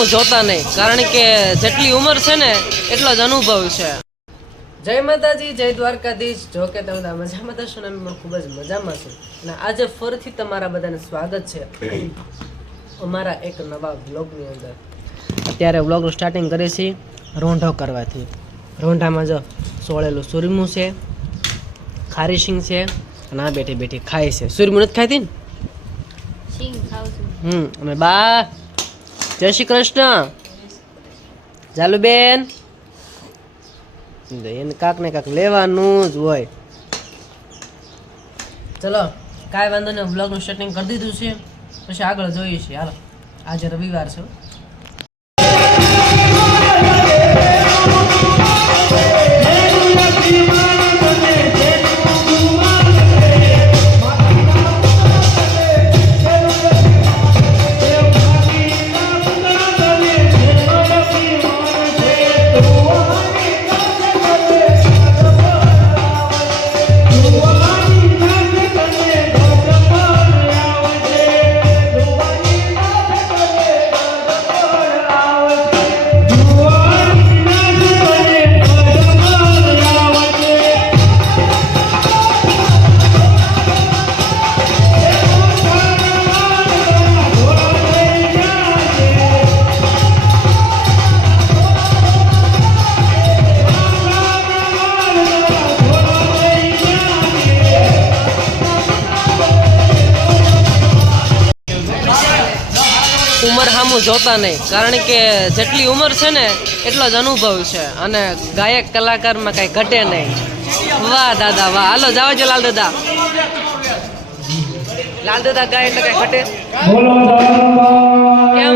સામું જોતા નહીં, કારણ કે જેટલી ઉંમર છે ને એટલો જ અનુભવ છે. જય માતાજી, જય દ્વારકાધીશ. જો કે તમે બધા મજામાં થશો ને, અમે પણ ખૂબ જ મજામાં છું. અને આજે ફરીથી તમારા બધાને સ્વાગત છે અમારા એક નવા વ્લોગની અંદર. અત્યારે વ્લોગનું સ્ટાર્ટિંગ કરીએ છીએ રોંઢો કરવાથી. રોંઢામાં જો સોળેલું સુરમું છે, ખારી સિંગ છે, અને આ બેઠી બેઠી ખાય છે. સુરમું નથી ખાતી ને? સિંગ ખાઉં છું. અને બા જય શ્રી કૃષ્ણ. જાલુબેન એને કાંક ને કાંક લેવાનું જ હોય. ચલો કાંઈ વાંધો નહીં, વ્લોગનું સેટિંગ કરી દીધું છે, પછી આગળ જોઈએ છીએ. હાલો, આજે રવિવાર છે. ઉંમર સામું જોતા નહીં, કારણ કે જેટલી ઉંમર છે ને એટલો જ અનુભવ છે. અને ગાયક કલાકારમાં કઈ ઘટે નહીં. વાહ દાદા વાહ. હાલો જાવ જો લાલ દાદા. લાલ દાદા ગાય એટલે કઈ ઘટે કેમ?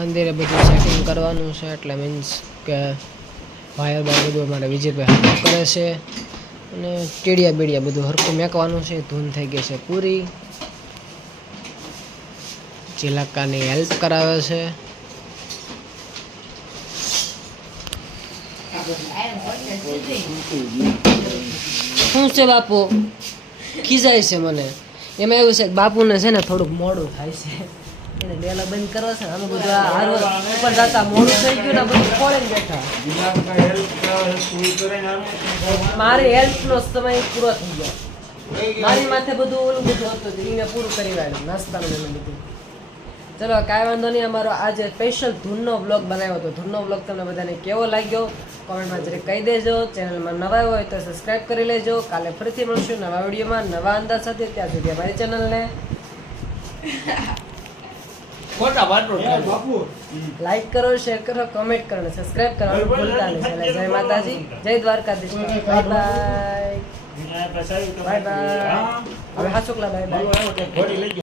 મંદિરે બધું સેટિંગ કરવાનું છે એટલે મીન્સ કે વાયર બાય બધું અમારે વિજયભાઈ હરખું કરે છે અને ટીડિયા બીડિયા બધું હરખું મેકવાનું છે. ધૂન થઈ ગઈ છે પૂરી. ચિલાકાની હેલ્પ કરાવે છે. શું છે બાપુ ખીજાય છે મને. એમાં એવું છે કે બાપુને છે ને થોડુંક મોડું થાય છે એને ડેલા બંધ કરવા છે અમે બધું આ હારવા ઉપર જતા મોડું થઈ ગયું ને બધું ખોળીને બેઠા મારે હેલ્પનો સમય પૂરો થઈ ગયો મારી માથે બધું ઓલું બધું હતું એને પૂરું કરી વાળ્યું નાસ્તાનું એને બધું ચલો કાંઈ વાંધો નહીં અમારો આજે સ્પેશિયલ ધૂનનો બ્લોગ બનાવ્યો હતો ધૂનનો બ્લોગ તમને બધાને કેવો લાગ્યો કોમેન્ટમાં જરી કહી દેજો ચેનલમાં નવા હોય તો સબસ્ક્રાઈબ કરી લેજો કાલે ફરીથી મળશું નવા વિડીયોમાં નવા અંદાજ સાથે ત્યાં સુધી અમારી ચેનલને લાઈક કરો શેર કરો કમેન્ટ કરો અને સબસ્ક્રાઈબ કરવાનું ભૂલતા નહીં ચાલે જય માતાજી જય Dwarkadhish bye bye bye bye હવે હા શુક્લા બાય બાય